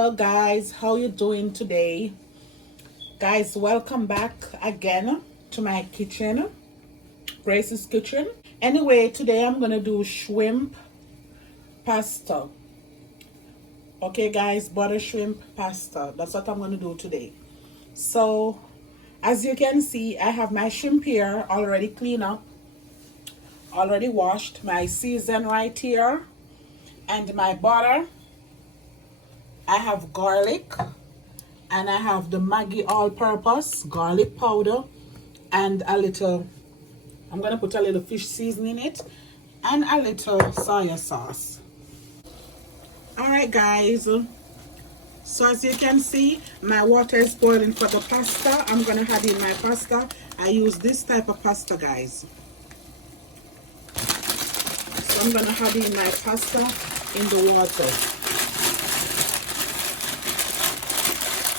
Hello guys, how you doing today? Guys, welcome back again to my kitchen, Grace's kitchen. Anyway, today I'm gonna do shrimp pasta. Okay guys, butter shrimp pasta. That's what I'm gonna do today. So as you can see, I have my shrimp here already cleaned up, already washed, my season right here, and my butter. I have garlic, and I have the Maggi all-purpose garlic powder, and a little, I'm gonna put a little fish seasoning in it, and a little soy sauce. All right guys, so as you can see, my water is boiling for the pasta. I'm gonna add in my pasta. I use this type of pasta, guys. So I'm gonna add in my pasta in the water.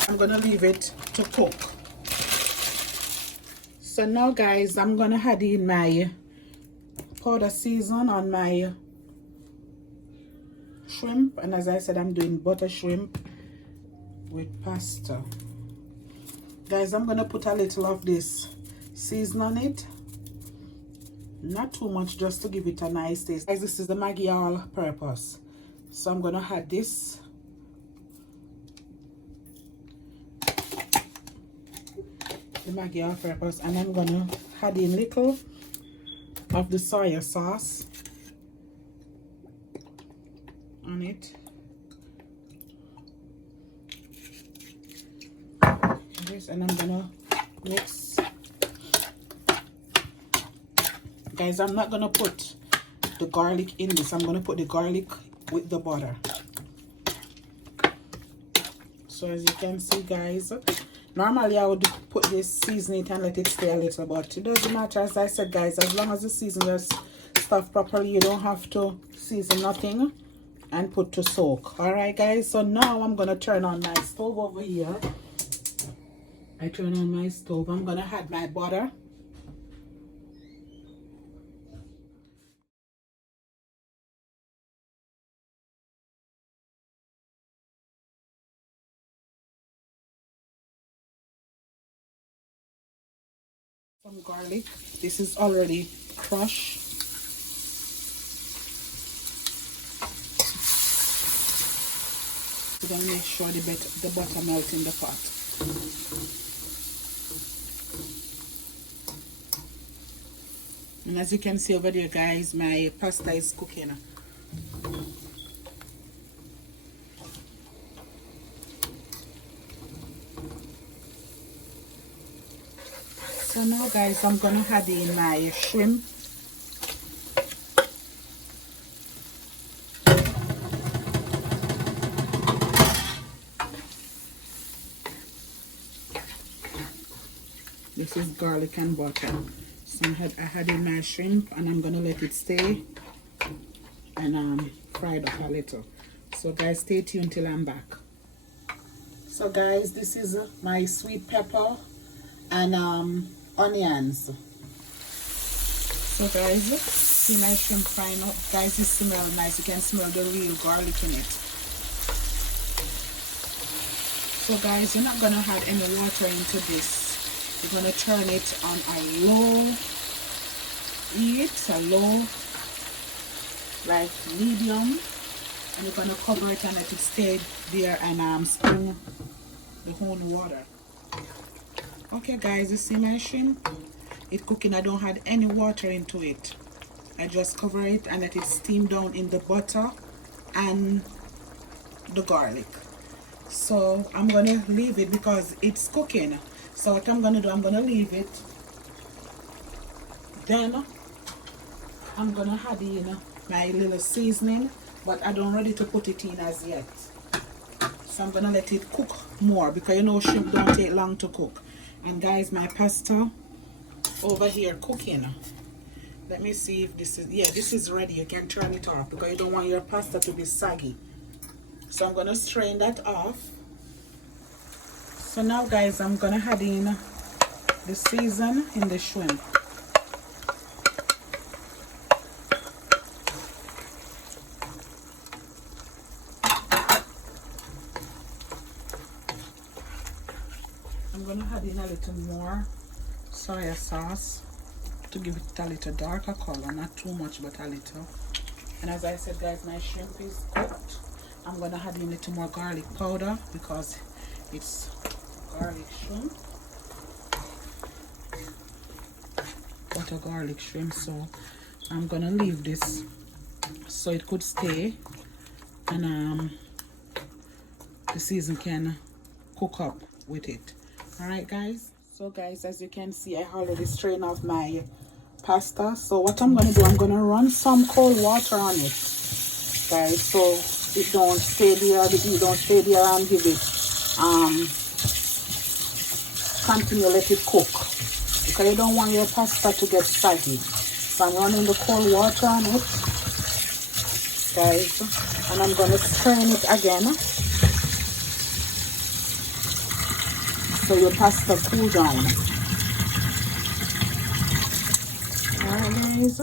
I'm gonna leave it to cook. So now guys, I'm gonna add in my powder season on my shrimp, and as I said, I'm doing butter shrimp with pasta. Guys, I'm gonna put a little of this season on it, not too much, just to give it a nice taste. Guys, this is the Maggi all purpose, so I'm gonna add this. The Maggi all purpose, and I'm gonna add in little of the soy sauce on it. This, and I'm gonna mix. Guys, I'm not gonna put the garlic in this. I'm gonna put the garlic with the butter. So as you can see guys, normally I would put this, season it, and let it stay a little, but it doesn't matter. As I said guys, as long as you season your stuff properly, you don't have to season nothing and put to soak. All right guys, so now I'm gonna turn on my stove over here. I turn on my stove. I'm gonna add my butter. Some garlic. This is already crushed. We're gonna make sure the butter melts in the pot. And as you can see over there guys, my pasta is cooking. So now guys, I'm gonna add in my shrimp. This is garlic and butter. So I had in my shrimp, and I'm gonna let it stay and fry it up a little. So guys, stay tuned till I'm back. So guys, this is my sweet pepper and onions. So guys, see my shrimp frying up. Guys, it smells nice. You can smell the real garlic in it. So guys, you're not gonna add any water into this. You're gonna turn it on a low heat, a low, like medium, and you're gonna cover it and let it stay there and spoon the whole water. Okay guys, you see my shrimp? It's cooking. I don't add any water into it. I just cover it and let it steam down in the butter and the garlic. So I'm gonna leave it because it's cooking. So what I'm gonna do, I'm gonna leave it. Then I'm gonna add in my little seasoning, but I don't ready to put it in as yet. So I'm gonna let it cook more, because you know shrimp don't take long to cook. And guys, my pasta over here cooking. Let me see if this is, yeah, this is ready. You can turn it off because you don't want your pasta to be saggy. So I'm gonna strain that off. So now guys, I'm gonna add in the season in the shrimp. I'm gonna add in a little more soy sauce to give it a little darker color, not too much but a little. And as I said, guys, my shrimp is cooked. I'm gonna add in a little more garlic powder because it's garlic shrimp, butter garlic shrimp. So I'm gonna leave this so it could stay, and the season can cook up with it. All right, guys. So guys, as you can see, I already strained off my pasta. So what I'm gonna do, I'm gonna run some cold water on it, guys, so it don't stay there, the heat don't stay there, and give it continue, let it cook, because you don't want your pasta to get soggy. So I'm running the cold water on it, guys, and I'm gonna strain it again so your pasta cool down. Alright, guys.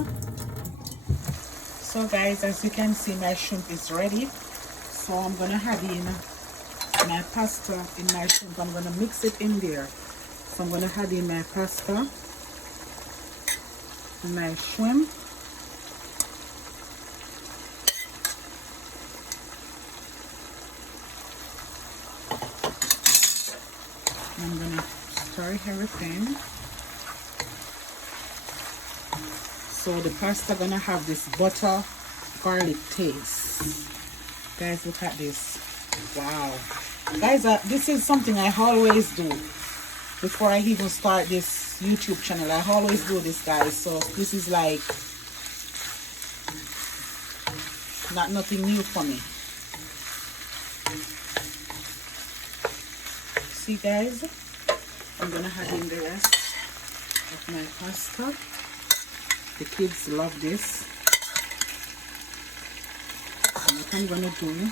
So guys, as you can see, my shrimp is ready. So I'm gonna add in my pasta in my shrimp. I'm gonna mix it in there. So I'm gonna add in my pasta and my shrimp. And I'm gonna stir everything. So the pasta gonna have this butter garlic taste. Guys, look at this. Wow. Guys, this is something I always do before I even start this YouTube channel. I always do this, guys. So this is like nothing new for me. See, guys, I'm gonna add in the rest of my pasta. The kids love this. And what I'm gonna do,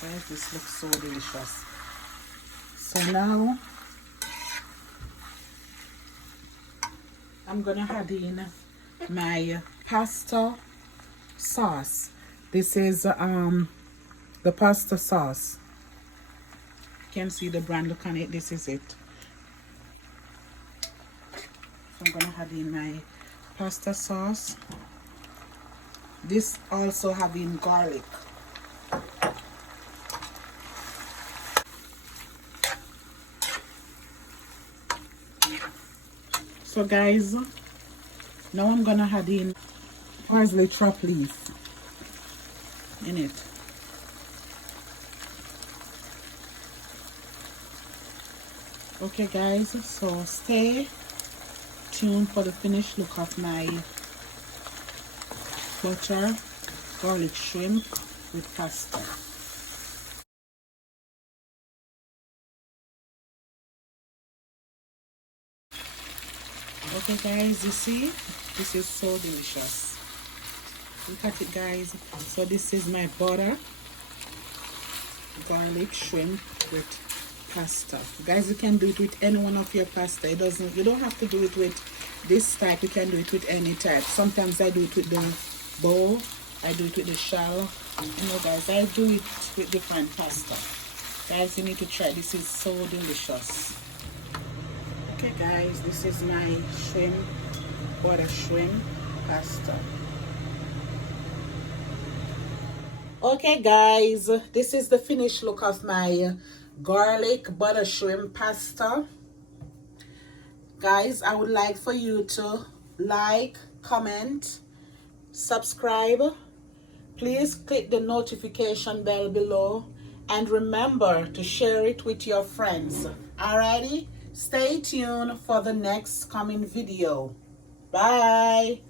guys, this looks so delicious. So now I'm gonna add in my pasta sauce. This is the pasta sauce. You can see the brand, look on it. This is it. So I'm gonna add in my pasta sauce. This also having garlic. So guys, now I'm gonna add in parsley chop leaf in it. Okay guys, so stay tuned for the finished look of my butter garlic shrimp with pasta. Okay guys, you see, this is so delicious. Look at it, guys. So this is my butter garlic shrimp with pasta. Guys, you can do it with any one of your pasta. You don't have to do it with this type. You can do it with any type. Sometimes I do it with the bowl, I do it with the shell. You know, guys, I do it with different pasta. Guys, you need to try. This is so delicious. Okay guys, this is my shrimp, butter shrimp pasta. Okay guys, this is the finished look of my garlic butter shrimp pasta. Guys, I would like for you to like, comment, subscribe. Please click the notification bell below and remember to share it with your friends. Alrighty, stay tuned for the next coming video. Bye.